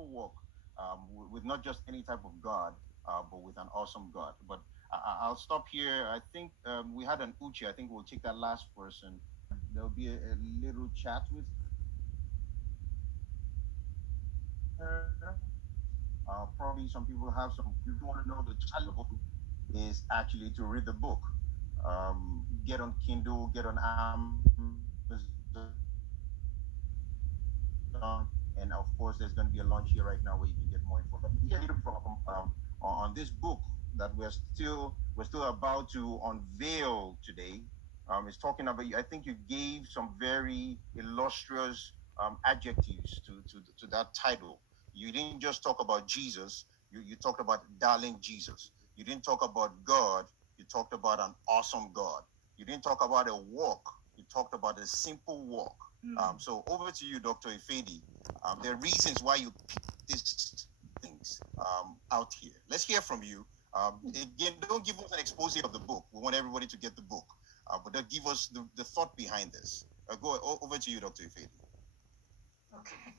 simple walk with not just any type of God, but with an awesome God. But I'll stop here. I think we had an Uchi. I think we'll take that last person. There'll be a little chat with her. Probably some people have some. If you want to know the title is actually to read the book. Get on Kindle, get on Amazon, and of course, there's going to be a launch here right now where you can get more info. But hear a little from on this book that we're still about to unveil today. It's talking about. I think you gave some very illustrious adjectives to that title. You didn't just talk about Jesus. You talked about darling Jesus. You didn't talk about God. You talked about an awesome God. You didn't talk about a walk. You talked about a simple walk. So over to you, Dr. Ifedi. There are reasons why you picked these things out here. Let's hear from you. Again, don't give us an expose of the book. We want everybody to get the book. But don't give us the thought behind this. Over to you, Dr. Ifedi. Okay.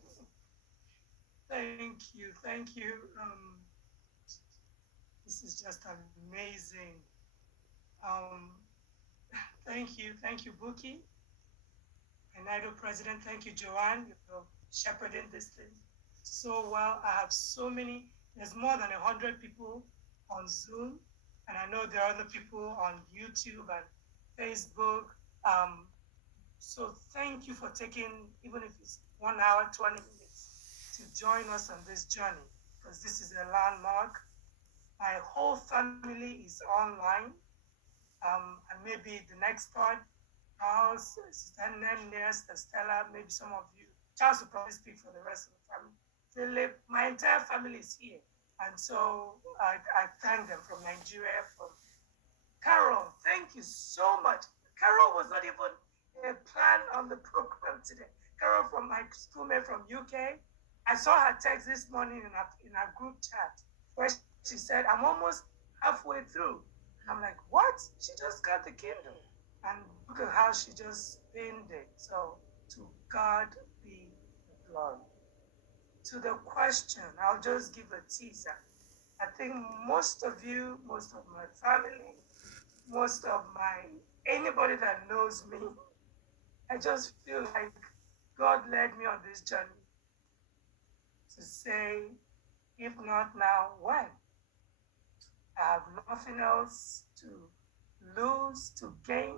Thank you. This is just amazing. Um, thank you, Buki, and IDO president. Thank you, Joanne. You're shepherding this thing so well. I have so many. There's more than 100 people on Zoom, and I know there are other people on YouTube and Facebook. Um, so thank you for taking, even if it's 1 hour, 20 minutes, to join us on this journey, because this is a landmark. My whole family is online. And maybe the next part, Charles, Sister Ness, Stella, maybe some of you. Charles will probably speak for the rest of the family. Philip, my entire family is here. And so I thank them from Nigeria, from Carol. Thank you so much. Carol was not even a plan on the program today. Carol from my schoolmate from UK. I saw her text this morning in our group chat where she said, I'm almost halfway through. And I'm like, what? She just got the Kindle. And look at how she just pinned it. So to God be the glory. To the question, I'll just give a teaser. I think most of you, most of my family, most of my anybody that knows me, I just feel like God led me on this journey to say, if not now, when? I have nothing else to lose, to gain.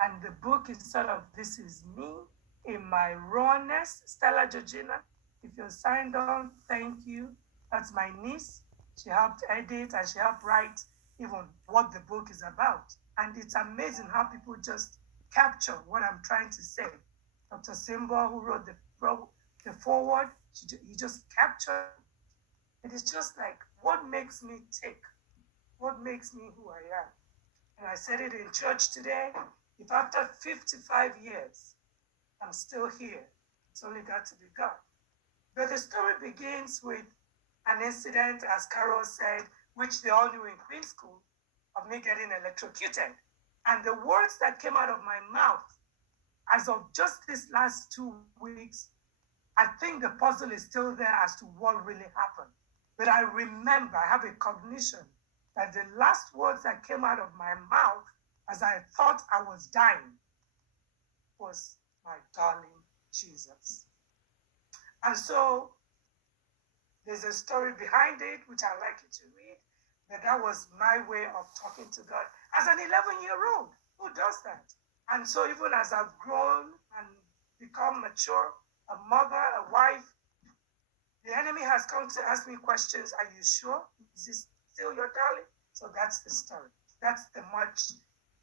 And the book is sort of this is me in my rawness. Stella Georgina, if you're signed on, thank you. That's my niece. She helped edit and she helped write even what the book is about. And it's amazing how people just capture what I'm trying to say. Dr. Simba, who wrote the foreword, he just captured it. It is just like, what makes me tick? What makes me who I am? And I said it in church today. If after 55 years I'm still here, it's only got to be God. But the story begins with an incident, as Carol said, which they all knew in Queen School, of me getting electrocuted. And the words that came out of my mouth, as of just these last 2 weeks, I think the puzzle is still there as to what really happened. But I remember, I have a cognition that the last words that came out of my mouth as I thought I was dying was my darling Jesus. And so there's a story behind it, which I'd like you to read, that was my way of talking to God as an 11-year-old. Who does that? And so even as I've grown and become mature, a mother, a wife, the enemy has come to ask me questions. Are you sure? Is this still your darling? So that's the story. That's the much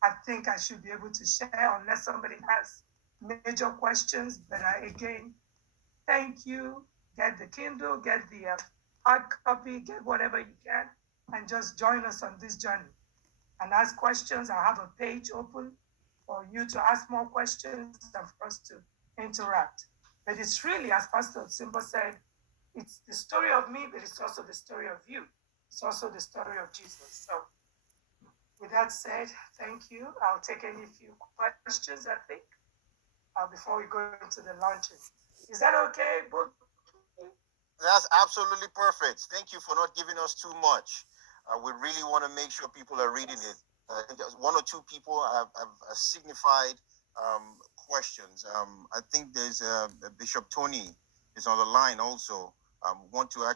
I think I should be able to share, unless somebody has major questions. But again, thank you. Get the Kindle, get the hard copy, get whatever you can, and just join us on this journey. And ask questions. I have a page open for you to ask more questions and for us to interact. But it's really, as Pastor Simba said, it's the story of me, but it's also the story of you. It's also the story of Jesus. So with that said, thank you. I'll take any few questions, I think, before we go into the launching. Is that okay, Bookie? That's absolutely perfect. Thank you for not giving us too much. We really want to make sure people are reading it. Just one or two people have signified questions. I think there's Bishop Tony is on the line also. Want to